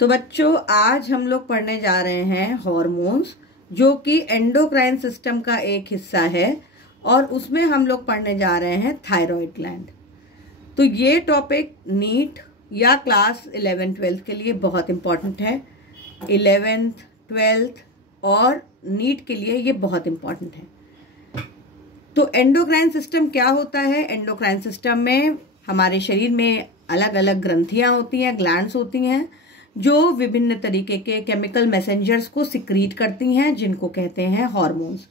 तो बच्चों आज हम लोग पढ़ने जा रहे हैं हॉर्मोन्स, जो कि एंडोक्राइन सिस्टम का एक हिस्सा है और उसमें हम लोग पढ़ने जा रहे हैं थायराइड ग्लैंड। तो ये टॉपिक नीट या क्लास 11-12 के लिए बहुत इम्पॉर्टेंट है। 11th 12th और नीट के लिए ये बहुत इम्पॉर्टेंट है। तो एंडोक्राइन सिस्टम क्या होता है? एंडोक्राइन सिस्टम में हमारे शरीर में अलग अलग ग्रंथियां होती हैं, ग्लैंड्स होती हैं, जो विभिन्न तरीके के केमिकल मैसेंजर्स को सिक्रीट करती हैं, जिनको कहते हैं हार्मोन्स।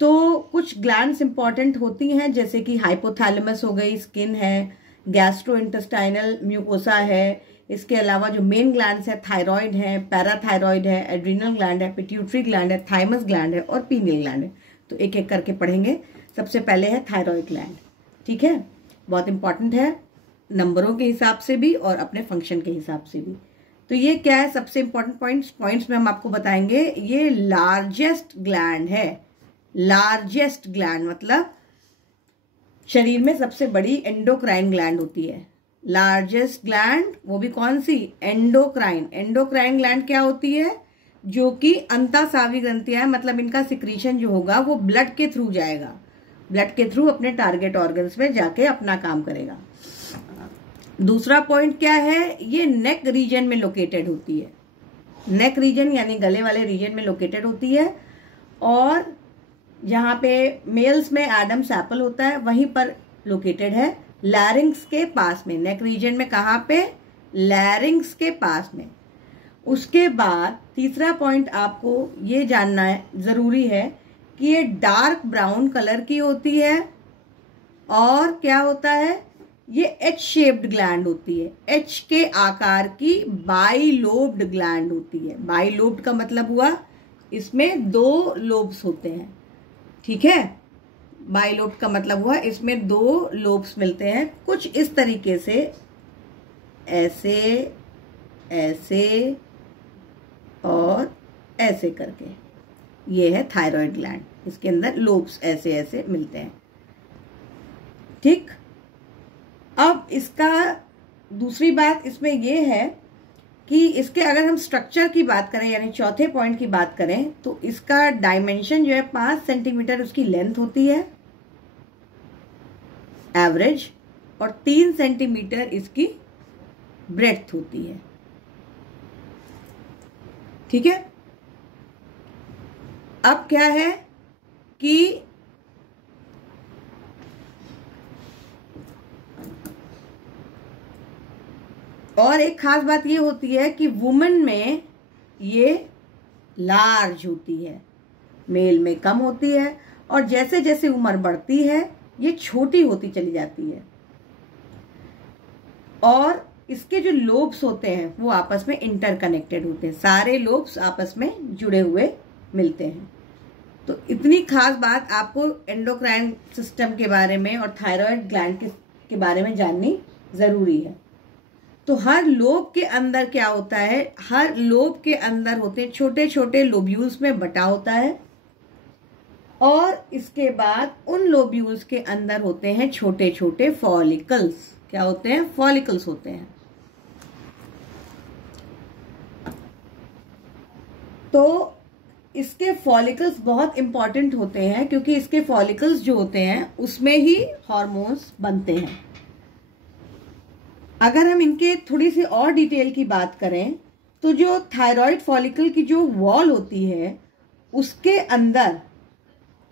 तो कुछ ग्लैंड्स इंपॉर्टेंट होती हैं, जैसे कि हाइपोथैलेमस हो गई, स्किन है, गैस्ट्रोइंटेस्टाइनल म्यूकोसा है। इसके अलावा जो मेन ग्लैंड्स है, थायराइड है, पैराथायराइड है, एड्रीनल ग्लैंड है, पिट्यूटरी ग्लैंड है, थाइमस ग्लैंड है और पीनियल ग्लैंड है। तो एक एक करके पढ़ेंगे। सबसे पहले है थायराइड ग्लैंड। ठीक है, बहुत इंपॉर्टेंट है नंबरों के हिसाब से भी और अपने फंक्शन के हिसाब से भी। तो ये क्या है? सबसे इंपॉर्टेंट पॉइंट्स में हम आपको बताएंगे। ये लार्जेस्ट ग्लैंड है। लार्जेस्ट ग्लैंड मतलब शरीर में सबसे बड़ी एंडोक्राइन ग्लैंड होती है। लार्जेस्ट ग्लैंड, वो भी कौन सी? एंडोक्राइन। एंडोक्राइन ग्लैंड क्या होती है? जो कि अंतःस्रावी ग्रंथियां हैं, मतलब इनका सिक्रीशन जो होगा वो ब्लड के थ्रू जाएगा, ब्लड के थ्रू अपने टारगेट ऑर्गन्स में जाके अपना काम करेगा। दूसरा पॉइंट क्या है? ये नेक रीजन में लोकेटेड होती है। नेक रीजन यानी गले वाले रीजन में लोकेटेड होती है, और जहाँ पे मेल्स में एडम्स एप्पल होता है वहीं पर लोकेटेड है, लैरिंग्स के पास में। नेक रीजन में कहाँ पे? लैरिंग्स के पास में। उसके बाद तीसरा पॉइंट आपको ये जानना है, जरूरी है कि ये डार्क ब्राउन कलर की होती है, और क्या होता है? ये एच शेप्ड ग्लैंड होती है। एच के आकार की बाइलोब्ड ग्लैंड होती है। बाइलोब्ड का मतलब हुआ इसमें 2 लोब्स होते हैं। ठीक है, बाइलोब्ड का मतलब हुआ इसमें 2 लोब्स मिलते हैं, कुछ इस तरीके से, ऐसे ऐसे और ऐसे करके। ये है थायराइड ग्लैंड। इसके अंदर लोब्स ऐसे ऐसे मिलते हैं। ठीक, अब इसका दूसरी बात इसमें यह है कि इसके अगर हम स्ट्रक्चर की बात करें, यानी चौथे पॉइंट की बात करें, तो इसका डायमेंशन जो है 5 सेंटीमीटर उसकी लेंथ होती है एवरेज, और 3 सेंटीमीटर इसकी ब्रेड्थ होती है। ठीक है, अब क्या है कि और एक खास बात ये होती है कि वुमेन में ये लार्ज होती है, मेल में कम होती है, और जैसे जैसे उम्र बढ़ती है ये छोटी होती चली जाती है। और इसके जो लोब्स होते हैं वो आपस में इंटरकनेक्टेड होते हैं, सारे लोब्स आपस में जुड़े हुए मिलते हैं। तो इतनी खास बात आपको एंडोक्राइन सिस्टम के बारे में और थायराइड ग्लैंड के बारे में जाननी जरूरी है। तो हर लोब के अंदर क्या होता है? हर लोब के अंदर होते हैं छोटे छोटे लोब्यूल्स में बटा होता है, और इसके बाद उन लोब्यूल्स के अंदर होते हैं छोटे छोटे फॉलिकल्स। क्या होते हैं? फॉलिकल्स होते हैं। तो इसके फॉलिकल्स बहुत इंपॉर्टेंट होते हैं, क्योंकि इसके फॉलिकल्स जो होते हैं उसमें ही हार्मोन्स बनते हैं। अगर हम इनके थोड़ी सी और डिटेल की बात करें, तो जो थायराइड फॉलिकल की जो वॉल होती है उसके अंदर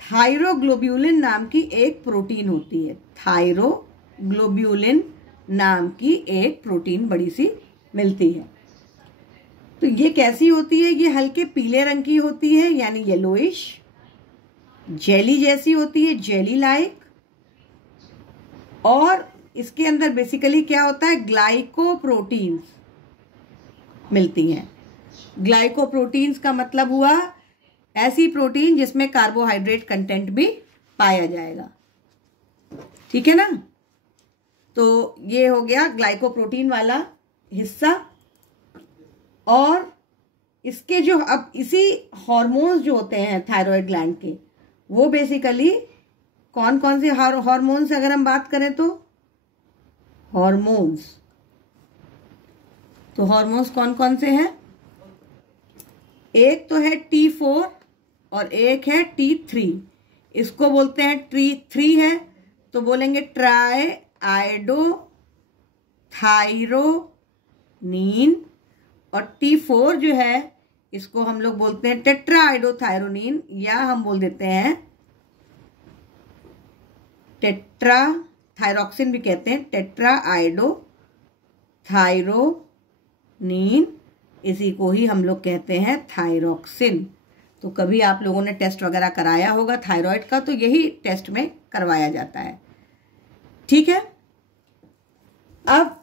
थायरोग्लोब्यूलिन नाम की एक प्रोटीन होती है। थायरोग्लोब्यूलिन नाम की एक प्रोटीन बड़ी सी मिलती है। तो ये कैसी होती है? ये हल्के पीले रंग की होती है, यानी येलोइश, जेली जैसी होती है, जेली लाइक। और इसके अंदर बेसिकली क्या होता है? ग्लाइकोप्रोटीन्स मिलती हैं। ग्लाइकोप्रोटीन्स का मतलब हुआ ऐसी प्रोटीन जिसमें कार्बोहाइड्रेट कंटेंट भी पाया जाएगा। ठीक है ना? तो ये हो गया ग्लाइकोप्रोटीन वाला हिस्सा। और इसके जो अब इसी हार्मोन्स जो होते हैं थायराइड ग्लैंड के, वो बेसिकली कौन कौन से हार्मोन्स अगर हम बात करें तो? हार्मोन्स तो हार्मोन्स कौन कौन से हैं? एक तो है T4 और एक है T3। इसको बोलते हैं T3 है तो बोलेंगे ट्राई आइडोथायरोनीन, और T4 जो है इसको हम लोग बोलते हैं टेट्रा आइडोथायरोनीन, या हम बोल देते हैं टेट्रा थायरोक्सिन भी कहते हैं, टेट्रा आइडोथायरोनीन, इसी को ही हम लोग कहते हैं थायरोक्सिन। तो कभी आप लोगों ने टेस्ट वगैरह कराया होगा थायराइड का, तो यही टेस्ट में करवाया जाता है। ठीक है, अब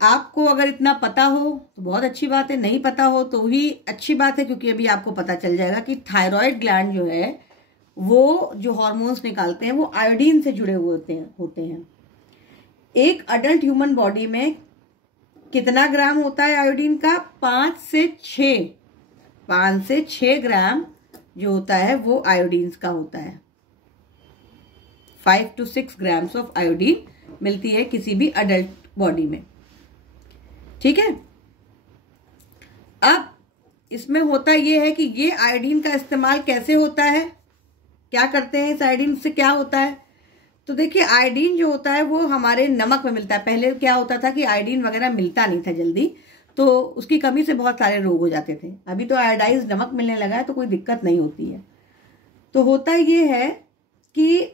आपको अगर इतना पता हो तो बहुत अच्छी बात है, नहीं पता हो तो ही अच्छी बात है, क्योंकि अभी आपको पता चल जाएगा कि थायराइड ग्लैंड जो है वो जो हार्मोन्स निकालते हैं वो आयोडीन से जुड़े हुए होते हैं। एक अडल्ट ह्यूमन बॉडी में कितना ग्राम होता है आयोडीन का? 5 से 6 ग्राम जो होता है वो आयोडीन का होता है। 5 to 6 ग्राम्स ऑफ आयोडीन मिलती है किसी भी अडल्ट बॉडी में। ठीक है, अब इसमें होता ये है कि ये आयोडीन का इस्तेमाल कैसे होता है, क्या करते हैं इस आयोडीन से, क्या होता है? तो देखिए, आयोडीन जो होता है वो हमारे नमक में मिलता है। पहले क्या होता था कि आयोडीन वगैरह मिलता नहीं था जल्दी, तो उसकी कमी से बहुत सारे रोग हो जाते थे। अभी तो आयोडाइज नमक मिलने लगा है तो कोई दिक्कत नहीं होती है। तो होता ये है कि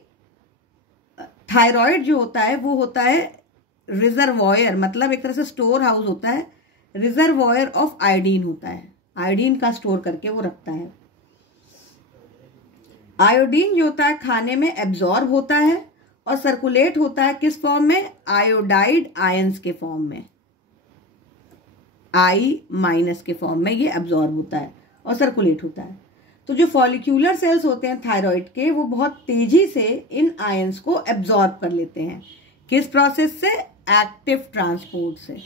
थायराइड जो होता है वो होता है रिजर्वॉयर, मतलब एक तरह से स्टोर हाउस होता है, रिजर्वॉयर ऑफ आयोडीन होता है, आयोडीन का स्टोर करके वो रखता है। आयोडीन जो होता है खाने में एब्जॉर्ब होता है और सर्कुलेट होता है किस फॉर्म में? आयोडाइड आयंस के फॉर्म में, I- के फॉर्म में ये एब्जॉर्ब होता है और सर्कुलेट होता है। तो जो फॉलिक्यूलर सेल्स होते हैं थायराइड के, वो बहुत तेजी से इन आयंस को एब्जॉर्ब कर लेते हैं। किस प्रोसेस से? एक्टिव ट्रांसपोर्ट से।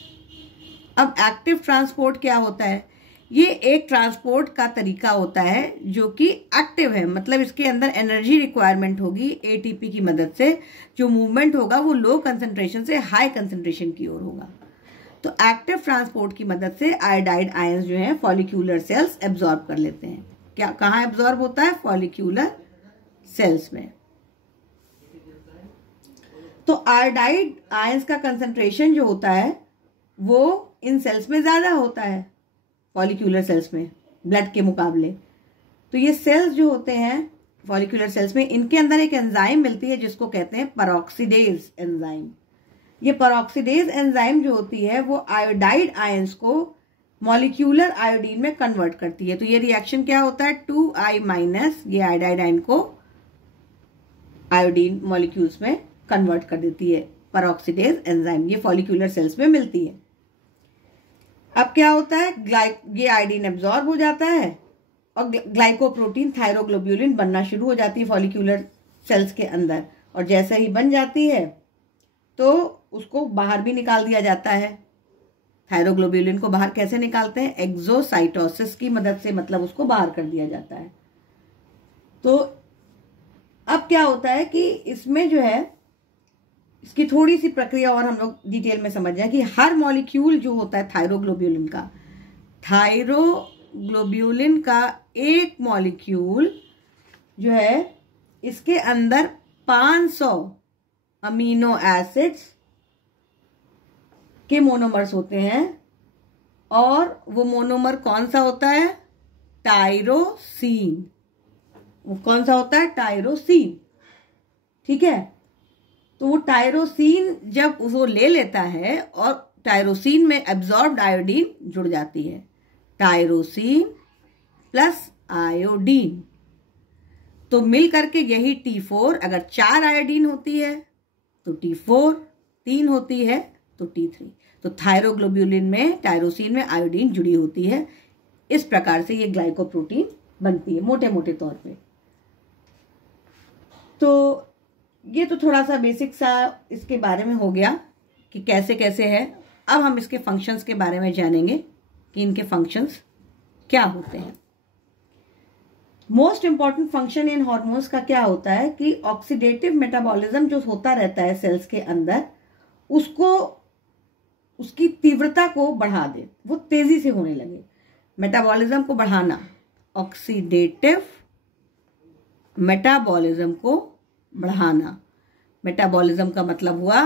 अब एक्टिव ट्रांसपोर्ट क्या होता है? ये एक ट्रांसपोर्ट का तरीका होता है जो कि एक्टिव है, मतलब इसके अंदर एनर्जी रिक्वायरमेंट होगी एटीपी की मदद से। जो मूवमेंट होगा वो लो कंसंट्रेशन से हाई कंसंट्रेशन की ओर होगा। तो एक्टिव ट्रांसपोर्ट की मदद से आयोडाइड आयंस जो है फॉलिक्यूलर सेल्स एब्जॉर्ब कर लेते हैं। क्या, कहाँ एब्जॉर्ब होता है? फॉलिक्यूलर सेल्स में। तो आयोडाइड आयंस का कंसंट्रेशन जो होता है वो इन सेल्स में ज्यादा होता है, फॉलिक्यूलर सेल्स में ब्लड के मुकाबले। तो ये सेल्स जो होते हैं फॉलिक्यूलर सेल्स में, इनके अंदर एक एंजाइम मिलती है जिसको कहते हैं पेरोक्सीडेज एंजाइम। ये पेरोक्सीडेज एंजाइम जो होती है वो आयोडाइड आयंस को मॉलिक्यूलर आयोडीन में कन्वर्ट करती है। तो ये रिएक्शन क्या होता है? 2I- ये आयोडाइड आयन को आयोडीन मॉलिक्यूल्स में कन्वर्ट कर देती है पेरोक्सीडेज एंजाइम। ये फॉलिक्यूलर सेल्स में मिलती है। अब क्या होता है? ये आयोडीन एब्जॉर्ब हो जाता है और ग्लाइकोप्रोटीन थायरोग्लोब्यूलिन बनना शुरू हो जाती है फॉलिक्यूलर सेल्स के अंदर, और जैसे ही बन जाती है तो उसको बाहर भी निकाल दिया जाता है। थायरोग्लोब्यूलिन को बाहर कैसे निकालते हैं? एक्सोसाइटोसिस की मदद से, मतलब उसको बाहर कर दिया जाता है। तो अब क्या होता है कि इसमें जो है इसकी थोड़ी सी प्रक्रिया और हम लोग डिटेल में समझ जाए कि हर मॉलिक्यूल जो होता है थायरोग्लोब्यूलिन का एक मॉलिक्यूल जो है इसके अंदर 500 अमीनो एसिड्स के मोनोमर्स होते हैं, और वो मोनोमर कौन सा होता है? टायरोसिन। वो कौन सा होता है? टायरोसिन। ठीक है, तो वो टायरोसिन जब वो ले लेता है और टायरोसिन में एब्जॉर्ब्ड आयोडीन जुड़ जाती है, टायरोसिन प्लस आयोडीन, तो मिल करके यही T4, अगर 4 आयोडीन होती है तो T4, 3 होती है तो T3। तो थायरोग्लोब्यूलिन में, टायरोसिन में आयोडीन जुड़ी होती है। इस प्रकार से ये ग्लाइकोप्रोटीन बनती है मोटे मोटे तौर पे। तो ये तो थोड़ा सा बेसिक सा इसके बारे में हो गया कि कैसे कैसे है। अब हम इसके फंक्शंस के बारे में जानेंगे कि इनके फंक्शंस क्या होते हैं। Most important function in hormones का क्या होता है कि ऑक्सीडेटिव मेटाबॉलिज्म जो होता रहता है सेल्स के अंदर, उसको उसकी तीव्रता को बढ़ा दे, वो तेजी से होने लगे। मेटाबॉलिज्म को बढ़ाना, ऑक्सीडेटिव मेटाबॉलिज्म को बढ़ाना। मेटाबॉलिज्म का मतलब हुआ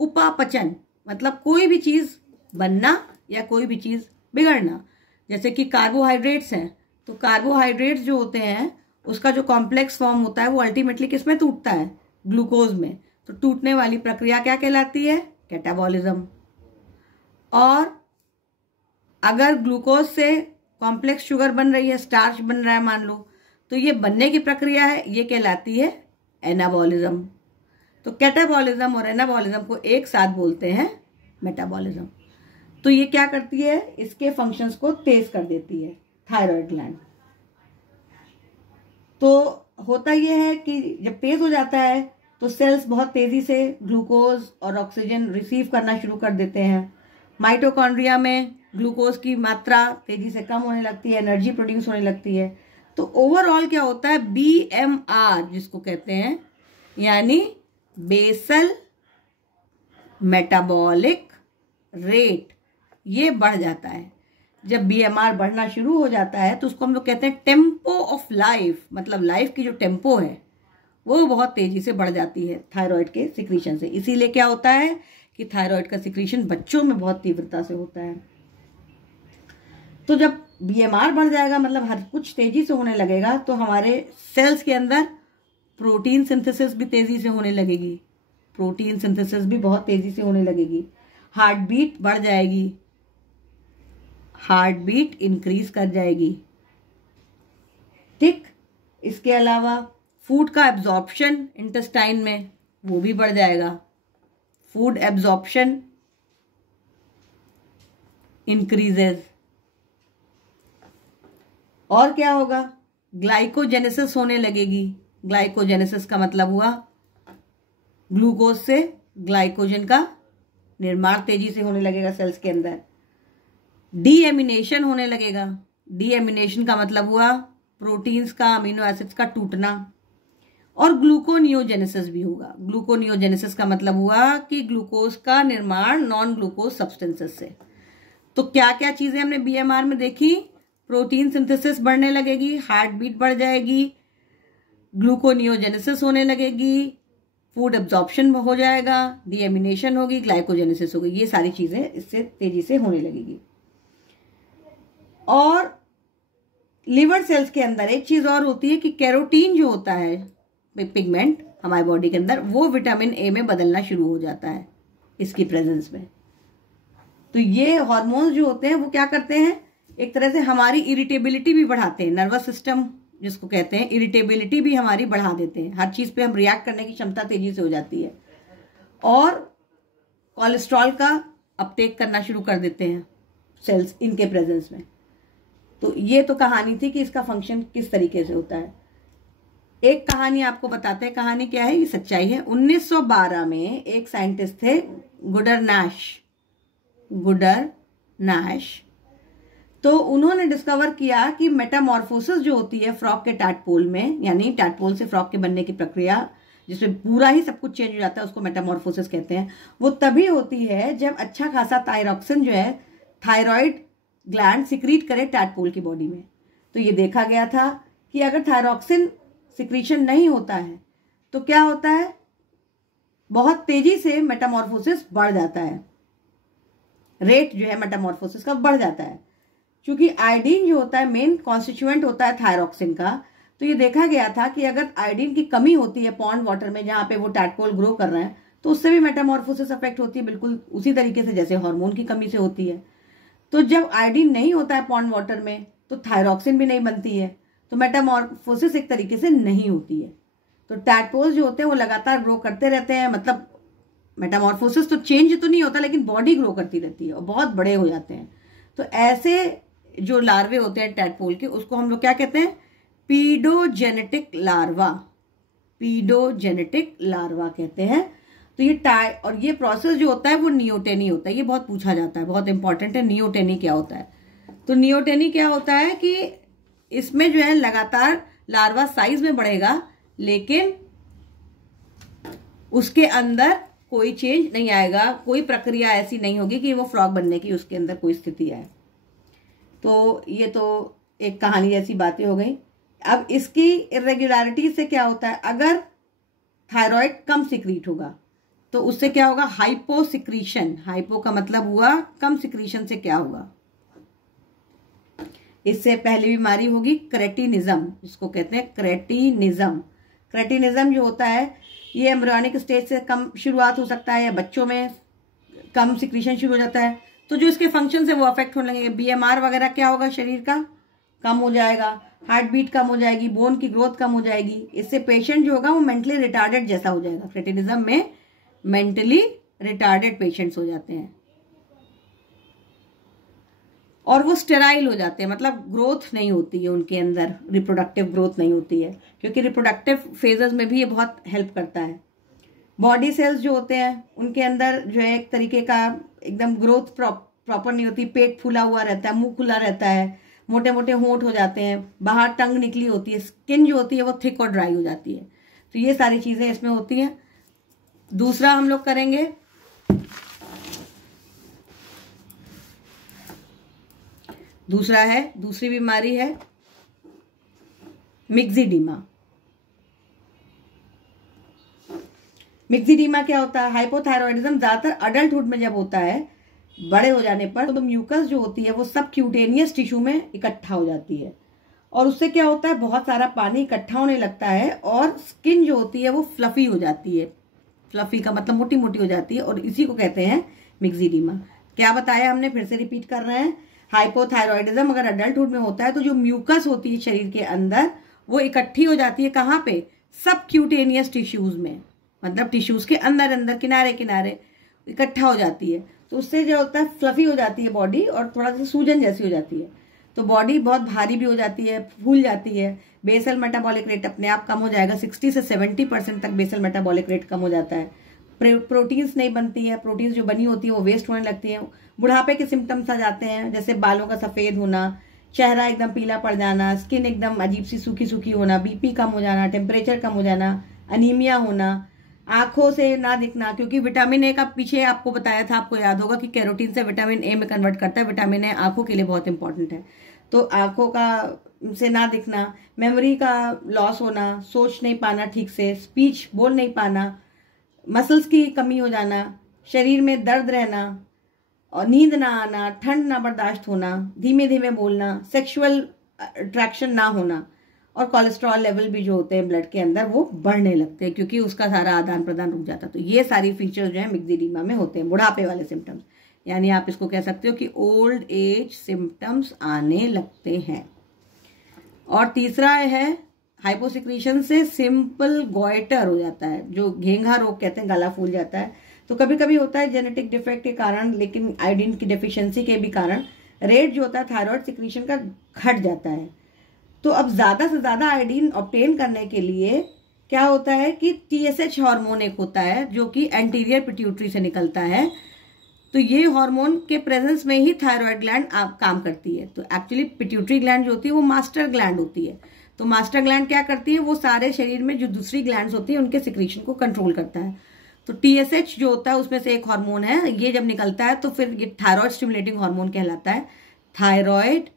उपापचन, मतलब कोई भी चीज बनना या कोई भी चीज बिगड़ना। जैसे कि कार्बोहाइड्रेट्स हैं, तो कार्बोहाइड्रेट्स जो होते हैं उसका जो कॉम्प्लेक्स फॉर्म होता है वो अल्टीमेटली किसमें टूटता है? ग्लूकोज में। तो टूटने वाली प्रक्रिया क्या कहलाती है? कैटाबॉलिज्म। और अगर ग्लूकोज से कॉम्प्लेक्स शुगर बन रही है, स्टार्च बन रहा है मान लो, तो ये बनने की प्रक्रिया है, ये कहलाती है एनाबॉलिज्म। तो कैटाबॉलिज्म और एनाबॉलिज्म को एक साथ बोलते हैं मेटाबॉलिज्म। तो ये क्या करती है? इसके फंक्शंस को तेज कर देती है थायराइड ग्लैंड। तो होता यह है कि जब तेज हो जाता है तो सेल्स बहुत तेजी से ग्लूकोज और ऑक्सीजन रिसीव करना शुरू कर देते हैं। माइटोकॉन्ड्रिया में ग्लूकोज की मात्रा तेजी से कम होने लगती है, एनर्जी प्रोड्यूस होने लगती है। तो ओवरऑल क्या होता है? BMR जिसको कहते हैं, यानी बेसल मेटाबॉलिक रेट, ये बढ़ जाता है। जब BMR बढ़ना शुरू हो जाता है तो उसको हम लोग कहते हैं टेम्पो ऑफ लाइफ, मतलब लाइफ की जो टेम्पो है वो बहुत तेजी से बढ़ जाती है थायराइड के सिक्रीशन से। इसीलिए क्या होता है कि थायराइड का सिक्रीशन बच्चों में बहुत तीव्रता से होता है। तो जब BMR बढ़ जाएगा, मतलब हर कुछ तेजी से होने लगेगा, तो हमारे सेल्स के अंदर प्रोटीन सिंथेसिस भी तेजी से होने लगेगी। प्रोटीन सिंथेसिस भी बहुत तेजी से होने लगेगी। हार्ट बीट बढ़ जाएगी, हार्ट बीट इंक्रीज कर जाएगी। ठीक, इसके अलावा फूड का एब्जॉर्प्शन इंटेस्टाइन में वो भी बढ़ जाएगा। Food absorption increases. और क्या होगा? ग्लाइकोजेनेसिस होने लगेगी। ग्लाइकोजेनेसिस का मतलब हुआ ग्लूकोज से ग्लाइकोजन का निर्माण तेजी से होने लगेगा सेल्स के अंदर। डीएमिनेशन होने लगेगा। डीएमिनेशन का मतलब हुआ प्रोटीन्स का, अमीनो एसिड्स का टूटना। और ग्लूकोनियोजेनेसिस भी होगा। ग्लूकोनियोजेनेसिस का मतलब हुआ कि ग्लूकोज का निर्माण नॉन ग्लूकोज सब्सटेंसेस से। तो क्या क्या चीजें हमने BMR में देखी? प्रोटीन सिंथेसिस बढ़ने लगेगी, हार्ट बीट बढ़ जाएगी, ग्लूकोनियोजेनेसिस होने लगेगी, फूड एब्जॉर्प्शन हो जाएगा, डीएमिनेशन होगी, ग्लाइकोजेनेसिस होगी। ये सारी चीजें इससे तेजी से होने लगेगी। और लिवर सेल्स के अंदर एक चीज और होती है कि कैरोटीन जो होता है पिगमेंट हमारे बॉडी के अंदर, वो विटामिन A में बदलना शुरू हो जाता है इसकी प्रेजेंस में। तो ये हार्मोन्स जो होते हैं वो क्या करते हैं? एक तरह से हमारी इरिटेबिलिटी भी बढ़ाते हैं। नर्वस सिस्टम जिसको कहते हैं, इरिटेबिलिटी भी हमारी बढ़ा देते हैं। हर चीज पे हम रिएक्ट करने की क्षमता तेजी से हो जाती है। और कोलेस्ट्रॉल का अपटेक करना शुरू कर देते हैं सेल्स इनके प्रेजेंस में। तो ये तो कहानी थी कि इसका फंक्शन किस तरीके से होता है। एक कहानी आपको बताते हैं। कहानी क्या है? ये सच्चाई है। 1912 में एक साइंटिस्ट थे, गुडर नैश। तो उन्होंने डिस्कवर किया कि मेटामॉर्फोसिस जो होती है फ्रॉग के टैडपोल में, यानी टैडपोल से फ्रॉग के बनने की प्रक्रिया जिसमें पूरा ही सब कुछ चेंज हो जाता है, उसको मेटामॉर्फोसिस कहते हैं। वो तभी होती है जब अच्छा खासा थायरॉक्सिन जो है थायराइड ग्लैंड सिक्रीट करे टैडपोल की बॉडी में। तो ये देखा गया था कि अगर थायरॉक्सिन सिक्रीशन नहीं होता है तो क्या होता है? बहुत तेजी से मेटामॉर्फोसिस बढ़ जाता है। रेट जो है मेटामॉर्फोसिस का बढ़ जाता है। क्योंकि आयोडीन जो होता है मेन कॉन्स्टिट्यूएंट होता है थायरॉक्सिन का। तो ये देखा गया था कि अगर आयोडीन की कमी होती है पॉन्ड वाटर में, जहां पे वो टैडपोल ग्रो कर रहे हैं, तो उससे भी मेटामॉर्फोसिस अफेक्ट होती है, बिल्कुल उसी तरीके से जैसे हार्मोन की कमी से होती है। तो जब आयोडीन नहीं होता है पॉन्ड वाटर में तो थायरॉक्सिन भी नहीं बनती है, तो मेटामॉर्फोसिस एक तरीके से नहीं होती है। तो टैडपोल जो होते हैं वो लगातार ग्रो करते रहते हैं। मतलब मेटामॉर्फोसिस तो चेंज तो नहीं होता, लेकिन बॉडी ग्रो करती रहती है और बहुत बड़े हो जाते हैं। तो ऐसे जो लार्वे होते हैं टैडपोल के, उसको हम लोग क्या कहते हैं? पीडोजेनेटिक लार्वा। पीडोजेनेटिक लार्वा कहते हैं। तो ये और ये प्रोसेस जो होता है वो नियोटेनी होता है। ये बहुत पूछा जाता है, बहुत इंपॉर्टेंट है। नियोटेनी क्या होता है? तो नियोटेनी क्या होता है कि इसमें जो है लगातार लार्वा साइज में बढ़ेगा, लेकिन उसके अंदर कोई चेंज नहीं आएगा, कोई प्रक्रिया ऐसी नहीं होगी कि वो फ्रॉग बनने की उसके अंदर कोई स्थिति आए। तो ये तो एक कहानी जैसी बातें हो गई। अब इसकी इरेगुलरिटी से क्या होता है, अगर थायराइड कम सिक्रीट होगा तो उससे क्या होगा, हाइपोसिक्रीशन। हाइपो का मतलब हुआ कम, सिक्रीशन से क्या होगा, इससे पहली बीमारी होगी क्रेटिनिज्म, जिसको कहते हैं क्रेटिनिज्म। क्रेटिनिज्म जो होता है ये एम्ब्रियोनिक स्टेज से कम शुरुआत हो सकता है, या बच्चों में कम सिक्रीशन शुरू हो जाता है, तो जो इसके फंक्शन है वो अफेक्ट होने लगेंगे। बीएमआर वगैरह क्या होगा, शरीर का कम हो जाएगा, हार्ट बीट कम हो जाएगी, बोन की ग्रोथ कम हो जाएगी। इससे पेशेंट जो होगा वो मेंटली रिटार्डेड जैसा हो जाएगा। क्रेटिनिज्म में मेंटली रिटार्डेड पेशेंट्स हो जाते हैं और वो स्टेराइल हो जाते हैं, मतलब ग्रोथ नहीं होती है उनके अंदर, रिप्रोडक्टिव ग्रोथ नहीं होती है, क्योंकि रिप्रोडक्टिव फेजेस में भी ये बहुत हेल्प करता है। बॉडी सेल्स जो होते हैं उनके अंदर जो है एक तरीके का एकदम ग्रोथ प्रॉपर नहीं होती, पेट फूला हुआ रहता है, मुंह खुला रहता है, मोटे मोटे होंठ हो जाते हैं, बाहर टंग निकली होती है, स्किन जो होती है वो थिक और ड्राई हो जाती है। तो ये सारी चीजें इसमें होती हैं। दूसरा हम लोग करेंगे दूसरी बीमारी है मिक्सिडीमा। मिक्सिडीमा क्या होता है, हाइपोथायरॉयडिज्म ज्यादातर अडल्टहुड में जब होता है, बड़े हो जाने पर, तो म्यूकस जो होती है वो सब क्यूटेनियस टिश्यू में इकट्ठा हो जाती है और उससे क्या होता है, बहुत सारा पानी इकट्ठा होने लगता है और स्किन जो होती है वो फ्लफी हो जाती है। फ्लफी का मतलब मोटी मोटी हो जाती है और इसी को कहते हैं मिक्सिडीमा। क्या बताया हमने, फिर से रिपीट कर रहे हैं। हाइपोथायरॉयडिज्म अगर अडल्टहुड में होता है तो जो म्यूकस होती है शरीर के अंदर वो इकट्ठी हो जाती है, कहाँ पे, सब क्यूटेनियस टिश्यूज में, मतलब टिश्यूज के अंदर अंदर किनारे किनारे इकट्ठा हो जाती है। तो उससे जो होता है फ्लफी हो जाती है बॉडी और थोड़ा सा सूजन जैसी हो जाती है। तो बॉडी बहुत भारी भी हो जाती है, फूल जाती है, बेसल मेटाबॉलिक रेट अपने आप कम हो जाएगा, 60 से 70% तक बेसल मेटाबॉलिक रेट कम हो जाता है। प्रोटीन्स नहीं बनती है, प्रोटीन्स जो बनी होती है वो वेस्ट होने लगती है। बुढ़ापे के सिम्टम्स आ जाते हैं, जैसे बालों का सफेद होना, चेहरा एकदम पीला पड़ जाना, स्किन एकदम अजीब सी सूखी सूखी होना, बीपी कम हो जाना, टेम्परेचर कम हो जाना, अनीमिया होना, आंखों से ना दिखना, क्योंकि विटामिन ए का पीछे आपको बताया था, आपको याद होगा कि कैरोटीन से विटामिन ए में कन्वर्ट करता है। विटामिन ए आंखों के लिए बहुत इंपॉर्टेंट है। तो आंखों का से ना दिखना, मेमोरी का लॉस होना, सोच नहीं पाना ठीक से, स्पीच बोल नहीं पाना, मसल्स की कमी हो जाना, शरीर में दर्द रहना और नींद ना आना, ठंड ना बर्दाश्त होना, धीमे धीमे बोलना, सेक्सुअल अट्रैक्शन ना होना और कोलेस्ट्रॉल लेवल भी जो होते हैं ब्लड के अंदर वो बढ़ने लगते हैं, क्योंकि उसका सारा आदान प्रदान रुक जाता है। तो ये सारी फीचर्स जो है मिक्सिडीमा में होते हैं, बुढ़ापे वाले सिम्टम्स, यानी आप इसको कह सकते हो कि ओल्ड एज सिम्टम्स आने लगते हैं। और तीसरा है हाइपोसिक्रीशन से सिंपल गोइटर हो जाता है, जो घेंघा रोग कहते हैं, गला फूल जाता है। तो कभी कभी होता है जेनेटिक डिफेक्ट के कारण, लेकिन आयोडीन की डेफिशिएंसी के भी कारण रेट जो होता है थायराइड सिक्रीशन का घट जाता है। तो अब ज्यादा से ज्यादा आयोडीन ऑब्टेन करने के लिए क्या होता है कि TSH हार्मोन एक होता है जो कि एंटीरियर पिट्यूटरी से निकलता है। तो ये हार्मोन के प्रेजेंस में ही थायराइड ग्लैंड काम करती है। तो एक्चुअली पिट्यूटरी ग्लैंड जो होती है वो मास्टर ग्लैंड होती है। तो मास्टर ग्लैंड क्या करती है, वो सारे शरीर में जो दूसरी ग्लैंड्स होती है उनके सिक्रीशन को कंट्रोल करता है। तो TSH जो होता है उसमें से एक हार्मोन है, ये जब निकलता है तो फिर ये थायराइड स्टिमुलेटिंग हार्मोन कहलाता है, थायराइड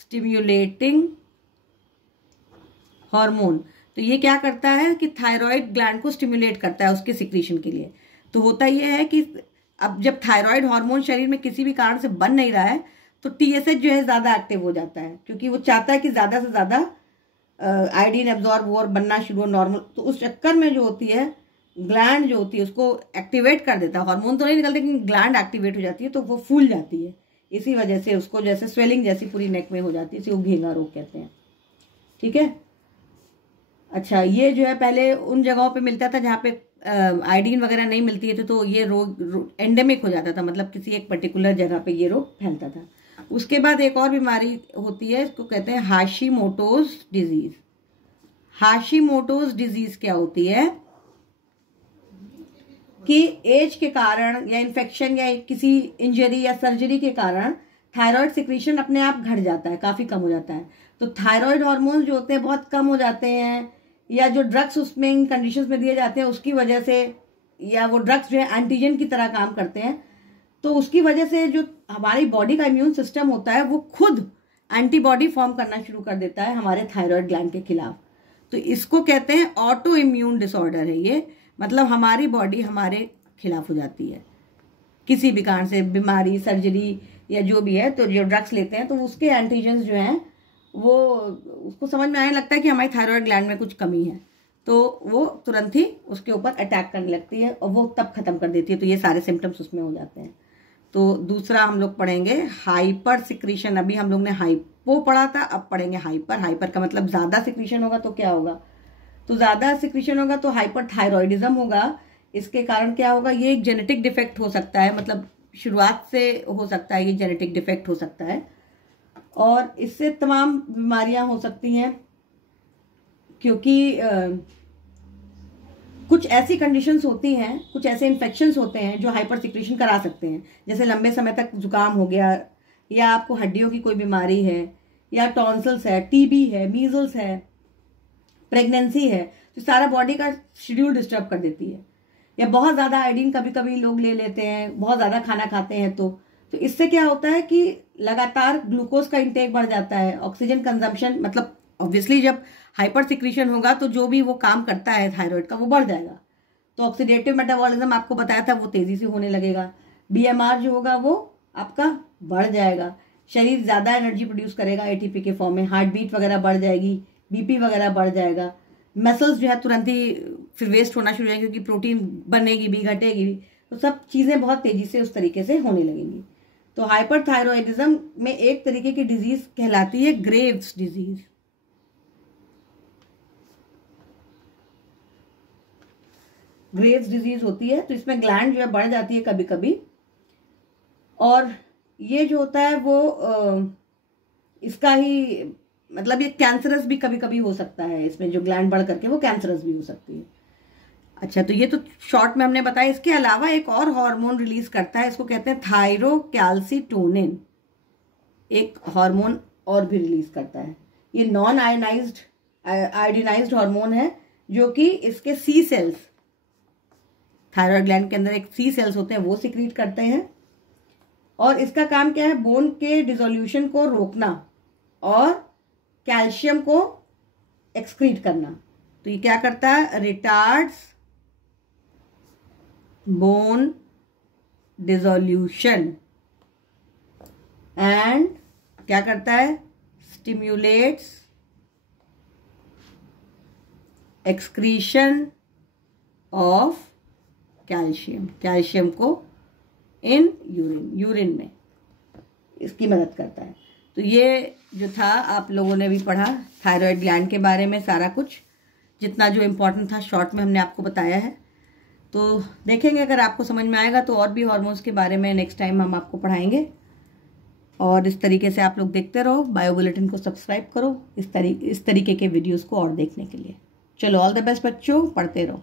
स्टिमुलेटिंग हार्मोन। तो ये क्या करता है कि थायराइड ग्लैंड को स्टिमुलेट करता है उसके सिक्रीशन के लिए। तो होता ये है कि अब जब थायराइड हार्मोन शरीर में किसी भी कारण से बन नहीं रहा है तो TSH जो है ज्यादा एक्टिव हो जाता है, क्योंकि वो चाहता है कि ज्यादा से ज्यादा आयोडीन एब्जॉर्ब हो और बनना शुरू हो नॉर्मल। तो उस चक्कर में जो होती है ग्लैंड जो होती है उसको एक्टिवेट कर देता है। हार्मोन तो नहीं निकलते लेकिन ग्लैंड एक्टिवेट हो जाती है, तो वो फूल जाती है। इसी वजह से उसको जैसे स्वेलिंग जैसी पूरी नेक में हो जाती है, इसी को घेंघा रोग कहते हैं। ठीक है। अच्छा, ये जो है पहले उन जगहों पे मिलता था जहाँ पे आयोडीन वगैरह नहीं मिलती है, तो ये रोग एंडेमिक हो जाता था, मतलब किसी एक पर्टिकुलर जगह पे ये रोग फैलता था। उसके बाद एक और बीमारी होती है, इसको कहते हैं हाशीमोटोज डिजीज। हाशीमोटोज डिजीज क्या होती है कि एज के कारण या इन्फेक्शन या किसी इंजरी या सर्जरी के कारण थायराइड सिक्रीशन अपने आप घट जाता है, काफी कम हो जाता है। तो थायराइड हार्मोन जो होते हैं बहुत कम हो जाते हैं, या जो ड्रग्स उसमें इन कंडीशंस में दिए जाते हैं उसकी वजह से या वो ड्रग्स जो है एंटीजन की तरह काम करते हैं, तो उसकी वजह से जो हमारी बॉडी का इम्यून सिस्टम होता है वो खुद एंटीबॉडी फॉर्म करना शुरू कर देता है हमारे थायराइड ग्लैंड के खिलाफ। तो इसको कहते हैं ऑटो इम्यून डिसऑर्डर है ये, मतलब हमारी बॉडी हमारे खिलाफ हो जाती है किसी भी कारण से, बीमारी, सर्जरी या जो भी है। तो जो ड्रग्स लेते हैं तो उसके एंटीजन्स जो हैं वो उसको समझ में आने लगता है कि हमारी थायराइड ग्लैंड में कुछ कमी है, तो वो तुरंत ही उसके ऊपर अटैक करने लगती है और वो तब खत्म कर देती है। तो ये सारे सिम्टम्स उसमें हो जाते हैं। तो दूसरा हम लोग पढ़ेंगे हाइपर सिक्रीशन। अभी हम लोग ने हाइपो पढ़ा था, अब पढ़ेंगे हाइपर। हाइपर का मतलब ज्यादा सिक्रीशन होगा तो क्या होगा, तो ज्यादा सिक्रीशन होगा तो हाइपर थायरॉइडिज्म होगा। इसके कारण क्या होगा, ये एक जेनेटिक डिफेक्ट हो सकता है, मतलब शुरुआत से हो सकता है, ये जेनेटिक डिफेक्ट हो सकता है और इससे तमाम बीमारियां हो सकती हैं, क्योंकि कुछ ऐसी कंडीशंस होती हैं, कुछ ऐसे इन्फेक्शंस होते हैं जो हाइपर सिक्रीशन करा सकते हैं। जैसे लंबे समय तक जुकाम हो गया, या आपको हड्डियों की कोई बीमारी है, या टॉन्सिल्स है, टीबी है, मीजल्स है, प्रेगनेंसी है, तो सारा बॉडी का शेड्यूल डिस्टर्ब कर देती है। या बहुत ज़्यादा आयोडीन कभी कभी लोग ले लेते हैं, बहुत ज़्यादा खाना खाते हैं, तो इससे क्या होता है कि लगातार ग्लूकोज का इंटेक बढ़ जाता है, ऑक्सीजन कंजम्पशन, मतलब ऑब्वियसली जब हाइपर सिक्रीशन होगा तो जो भी वो काम करता है थायराइड का वो बढ़ जाएगा। तो ऑक्सीडेटिव मेटाबॉलिज्म आपको बताया था वो तेजी से होने लगेगा, बीएमआर जो होगा वो आपका बढ़ जाएगा, शरीर ज़्यादा एनर्जी प्रोड्यूस करेगा एटीपी के फॉर्म में, हार्ट बीट वगैरह बढ़ जाएगी, बीपी वगैरह बढ़ जाएगा, मसल्स जो है तुरंत ही फिर वेस्ट होना शुरू हो जाएगी क्योंकि प्रोटीन बनेगी भी, घटेगी भी, तो सब चीज़ें बहुत तेजी से उस तरीके से होने लगेंगी। तो हाइपरथायरॉयडिज्म में एक तरीके की डिजीज कहलाती है ग्रेव्स डिजीज। ग्रेव्स डिजीज होती है, तो इसमें ग्लैंड जो है बढ़ जाती है कभी कभी, और ये जो होता है वो इसका ही मतलब ये कैंसरस भी कभी कभी हो सकता है, इसमें जो ग्लैंड बढ़ करके वो कैंसरस भी हो सकती है। अच्छा, तो ये तो शॉर्ट में हमने बताया। इसके अलावा एक और हार्मोन रिलीज करता है, इसको कहते हैं थायरोकैल्सिटोनिन, एक हार्मोन और भी रिलीज करता है। ये नॉन आयोडीनाइज्ड हार्मोन है, जो कि इसके सी सेल्स, थायराइड ग्लैंड के अंदर एक सी सेल्स होते हैं वो सिक्रीट करते हैं, और इसका काम क्या है, बोन के डिसोल्यूशन को रोकना और कैल्शियम को एक्सक्रीट करना। तो ये क्या करता है, रिटार्ड्स बोन डिसोल्यूशन एंड क्या करता है, स्टिम्युलेट्स एक्सक्रीशन ऑफ कैल्शियम, कैल्शियम को इन यूरिन में इसकी मदद करता है। तो ये जो था आप लोगों ने भी पढ़ा थायराइड ग्लैंड के बारे में, सारा कुछ जितना जो इम्पोर्टेंट था शॉर्ट में हमने आपको बताया है। तो देखेंगे अगर आपको समझ में आएगा तो और भी हार्मोन्स के बारे में नेक्स्ट टाइम हम आपको पढ़ाएंगे। और इस तरीके से आप लोग देखते रहो, बायो बुलेटिन को सब्सक्राइब करो इस तरीके के वीडियोस को और देखने के लिए। चलो, ऑल द बेस्ट बच्चों, पढ़ते रहो।